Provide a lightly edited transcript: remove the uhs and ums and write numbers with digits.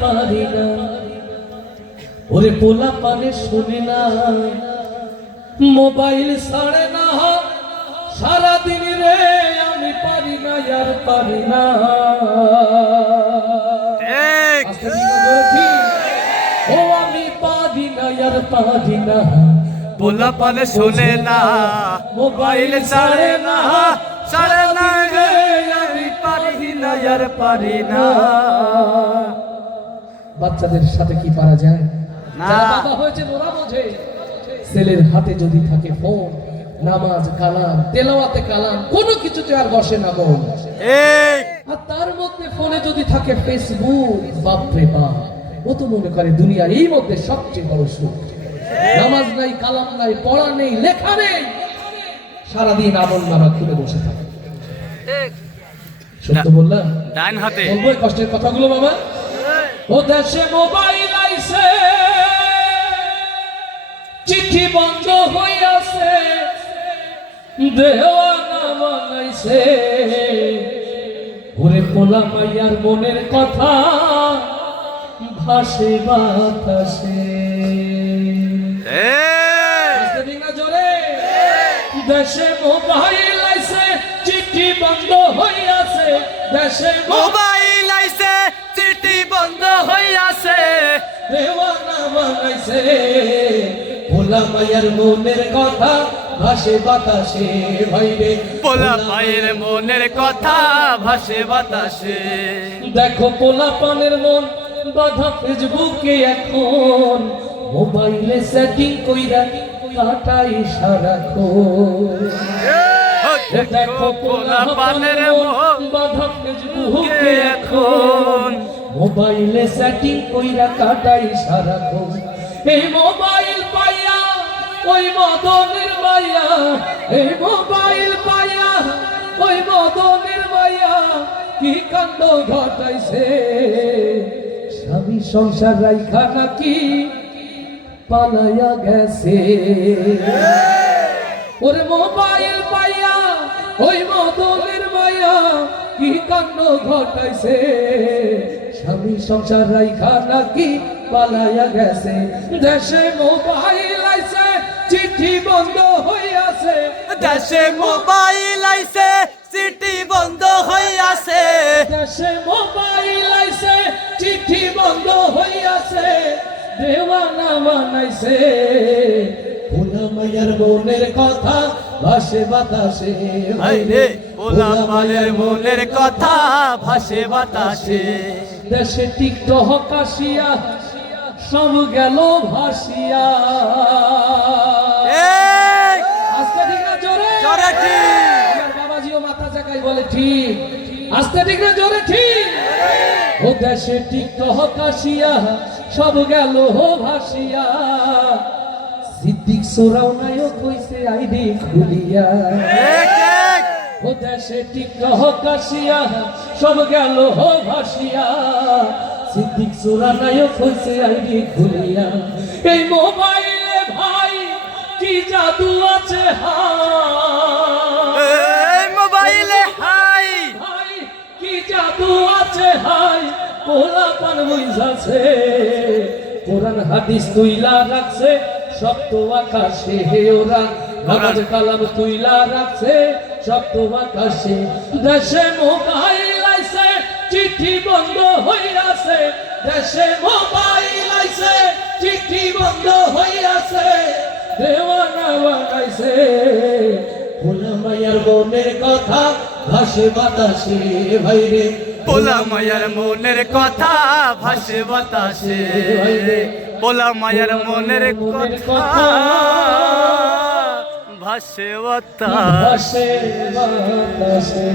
পারি না, ওরে পোলা পানে শুনে না, মোবাইল ছাড়ে না সারাদিন রে, আমি পারি না আর পারি না। ও আমি পারি না আর পারি না, পোলা পানে শুনে না, মোবাইল ছাড়ে না, ছাড়ে না রে, আমি পারি না আর পারি না। বাচ্চাদের সাথে কি পারা যায়? না। যারা বাবা হয়েছে ওরা বোঝে। ছেলের হাতে যদি থাকে ফোন, নামাজ কালাম, তেলাওয়াতে কালাম, কোনো কিছুতে আর বসে না মন। আর তার মধ্যে ফোনে যদি থাকে ফেসবুক, বাপরে বাপ, ও তো মনে করে দুনিয়া এই মধ্যে সবচেয়ে বড় সুখ। নামাজ নাই, কালাম নাই, পড়া নেই, লেখা নেই, সারাদিন আমল নামা খুলে বসে থাকে। সত্য বললাম? ডান হাতে বলবো এই কষ্টের কথাগুলো বাবা। ও দেশে মোবাইল আইছে, চিঠি বন্ধ হইয়াছে, দেওয়ানা বানাইছে, ওরে পোলা মাইয়ার মনের কথা ভাসে বাতাসে। জোরে দেশে মোবাইল আইছে, চিঠি বন্ধ হইয়াছে, দেশে মোবাইল আইছে, চিঠি বন্ধ হইয়াছে, দেওয়ানা বানাইছে, পোলা মাইয়ার মনের কথা ভাসে বাতাসে। ভাইরে পোলা পায়ের মনের কথা ভাসে বাতাসে। দেখো পোলা পানের মন বাধা ফেসবুকে এখন, মোবাইলে সেটিং কইরা কাটাই সারাক্ষণ। দেখো পোলা পানের মন বাধা ফেসবুকে এখন, মোবাইলে সেটিং কইরা কাটাই সারাক্ষণ। এই মোবাইল পাইয়া ওই মদনের মাইয়া, এই মোবাইল পাইয়া ওই মদনের মাইয়া কি কাণ্ড ঘটাইছে, স্বামী সংসার রাইখা নাকি পালাইয়া গেছে। ওরে মোবাইল পাইয়া ওই মদনের মাইয়া কি কাণ্ড ঘটাইছে, স্বামী সংসার রাইখা নাকি পালাইয়া গেছে। দেশে মোবাইল আইছে, চিঠি বন্ধ হইয়াছে, দেশে মোবাইল আইছে, চিঠি বন্ধ হইয়াছে, দেশে মোবাইল আইছে, চিঠি বন্ধ হইয়াছে, দেওয়ানা বানাইছে, পোলা মাইয়ার মনের কথা ভাসে বাতাসে। হায়রে পোলা পায়ের মনের কথা ভাসে বাতাসে। দেশে টিকটক আসিয়া সব গেল ভাসিয়া। আস্তে ঠিক না জোরে? জোরে ঠিক। আমার বাবাজিও মাথা জাগাই বলে ঠিক। আস্তে ঠিক না জোরে ঠিক? ও দেশে টিকটক আসিয়া সব গেল ভাসিয়া, সিদ্দিক সোরাও নায়ক হইছে আইডি খুলিয়া। ও দেশে টিকটক আসিয়া সব গেল ভাসিয়া, সিদ্দিক সোরা নায়ক হইছে আইডি খুলিয়া। এই মোবাইলে ভাই কি জাদু আছে এই মোবাইলে হাই, ভাই কি জাদু আছে হাই, পোলা পান বুঝাছে, কোরআন হাদিস তুইলা রাখছে সপ্ত আকাশে, ওরা নামাজ কালাম তুইলা রাখছে সপ্ত আকাশে। দেশে মোবাইল আইছে, চিঠি বন্ধ হইয়াছে, দেশে মোবাইল আইছে, চিঠি বন্ধ হইয়াছে, দেওয়ানা বানাইছে, পোলা মাইয়ার মনের কথা ভাসে বাতাসে। ভাইরে পোলা মায়ের মনের কথা ভাসে বাতাসে, পোলা মায়ের মনের কথা ভাসে বাতাসে। ভাসে বাতাসে।